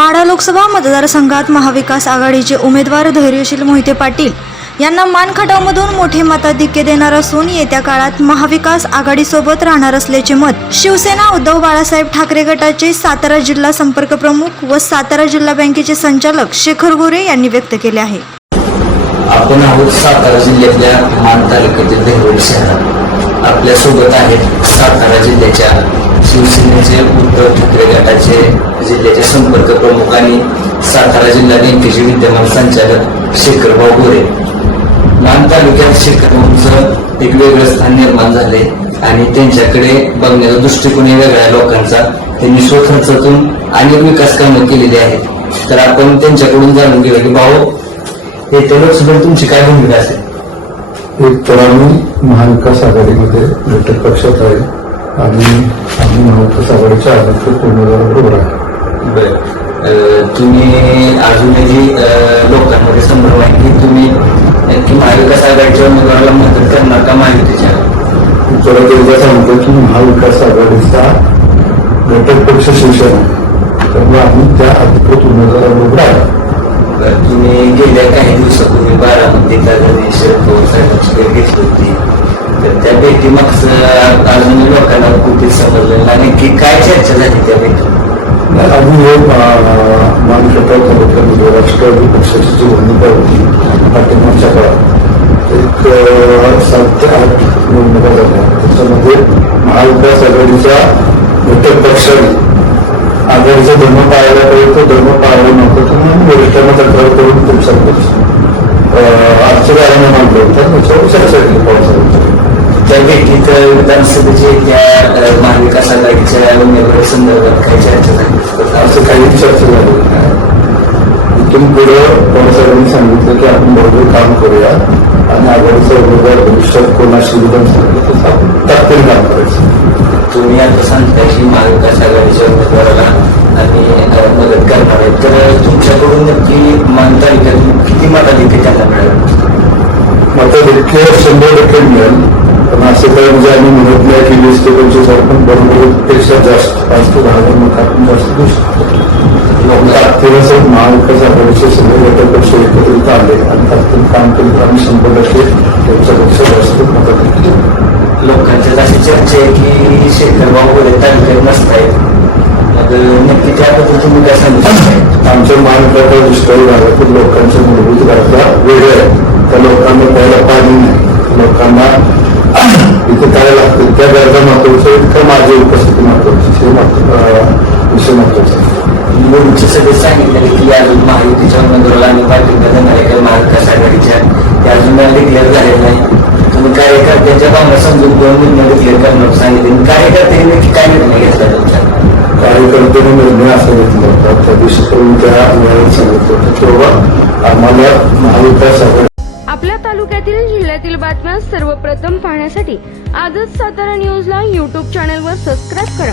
माढा लोकसभा मतदारसंघात महाविकास आघाडीचे उमेदवार धैर्यशील मोहिते पाटील यांना मानखटावमधून मोठे मताधिक्य देणार असून येत्या काळात महाविकास आघाडीसोबत राहणार असल्याचे मत शिवसेना उद्धव बाळासाहेब ठाकरे गटाचे सातारा जिल्हा संपर्क प्रमुख व सातारा जिल्हा बँकेचे संचालक शेखर गोरे यांनी व्यक्त केले आहे. आपण आहोत सातारा जिल्ह्यातल्या मान तालुक्यातील धैर्य शहरात. आपल्यासोबत आहेत सातारा जिल्ह्याच्या शिवसेनेचे उद्धव ठाकरे गटाचे जिल्ह्याचे संपर्क प्रमुख आणि सातारा जिल्हा बँकेचे विद्यमान संचालक शेखरभाऊ गोरे. मान तालुक्यात शेखरभाऊंचं एक वेगळं स्थान निर्माण झाले आणि त्यांच्याकडे बघण्याचा दृष्टिकोन वेगळ्या लोकांचा. त्यांनी स्वखर्चातून अनेक विकास कामं केलेली आहेत. तर आपण त्यांच्याकडून जाणून घेऊया की भाऊ हे तर लोकसभेत तुमची काय भूमिका असेल? एक तर आम्ही महाविकास आघाडीमध्ये घटक पक्षात आहे. आणि आम्ही महाविकास आघाडीच्या अधिकृत उमेदवाराबरोबर आहे. बर. तुम्ही अजूनही अं, लोकांमध्ये संभ्रम आहे की तुम्ही नक्की महाविकास आघाडीच्या उमेदवाराला मदत करणार का महायुतीच्या? परत एकदा सांगतो की महाविकास आघाडीचा घटक पक्ष शिवसेना आहे. त्यामुळे आम्ही त्या अधिकृत उमेदवाराबरोबर आहे. तुम्ही गेल्या काही दिवसापूर्वी आलेली शरद पवार साहेबांची भेट घेतली होती. त्या भेटी मागचं अजून म्हणजे लोकांना कुठे समजलं आणि की काय चर्चा झाली त्या भेटी आम्ही हे मानखटाव तालुक्यामध्ये राष्ट्रवादी पक्षाची जी भूमिका होती पाठिंबाच्या काळात एक सात ते आठ निवडणुका झाल्या त्याच्यामध्ये महाविकास आघाडीच्या घटक पक्षाने आघाडीचा धर्म पाळायला पाहिजे तो धर्म पाळला नव्हता तर आम्ही वरिष्ठांना तक्रार करून तुमच्याकडे आजच्या काळाने मानलं होतं. त्याच्यावर चर्चा केली पवारसाहेबांची त्या भेटीत विधानसभेचे त्या महाविकास आघाडीच्या उमेदवारी संदर्भात काही चर्चा झाली असं काही चर्चा झाली इथून पुढे पवारसाहेबांनी सांगितलं की आपण बरोबर काम करूया आणि आघाडीचा उमेदवार भविष्यात कोणाशी विधानसभेत सांगितलं काम करायचं तुम्ही आता सांगताय की महाविकास आघाडीच्या उमेदवाराला आणि मदत करणार आहे तर तुमच्याकडून नक्की मानता येईल किती मताधिक्य त्यांना मिळेल मताधिक्य शंभर टक्के मिळेल पण असं काही म्हणजे आम्ही म्हणत नाही की वीस ते पंचवीस हजार पण बरोबर पेक्षा जास्त पाच ते दहा हजार मत आपण जास्त देऊ शकतो. तात्पुरतं महाविकास आघाडीचे सगळे घटक पक्ष एकत्रित आले आणि तात्पुरतं काम केलं तर आम्ही शंभर टक्के त्यांच्यापेक्षा जास्त देऊ. लोकांच्यात अशी चर्चा आहे की शेखरबाबू गोरे तालुक्यात नसतायत. नक्की त्याबद्दल तुम्ही काय सांगू शकता? आमच्या महाविकास दुष्काळी भागातील लोकांच्या मूलभूत गरजा वेगळ्या त्या लोकांना प्यायला पाणी विषय महत्त्वाचा सगळे सांगितलेले की अजून महायुतीच्या उमेदवाराला आणि पाठिंबा देणार आहे का महाविकास आघाडीच्या ते अजून डिक्लेअर झालेले नाही तुम्ही कार्यकर्त्यांच्या भावना समजून घेऊन निर्णय डिक्लेअर करणार सांगितले आणि कार्यकर्त्यांनी नक्की काय निर्णय घेतला तुमच्या कार्यकर्त्यांनी निर्णय असा घेतला होता त्या दिवशी करून त्या सांगितलं होतं की बाबा आम्हाला महाविकास आघाडी आपल्या तालुक्यातील जिल्ह्यातील बातम्या सर्वप्रथम पाहण्यासाठी आजच सातारा न्यूजला यूट्यूब चॅनलवर सबस्क्राईब करा.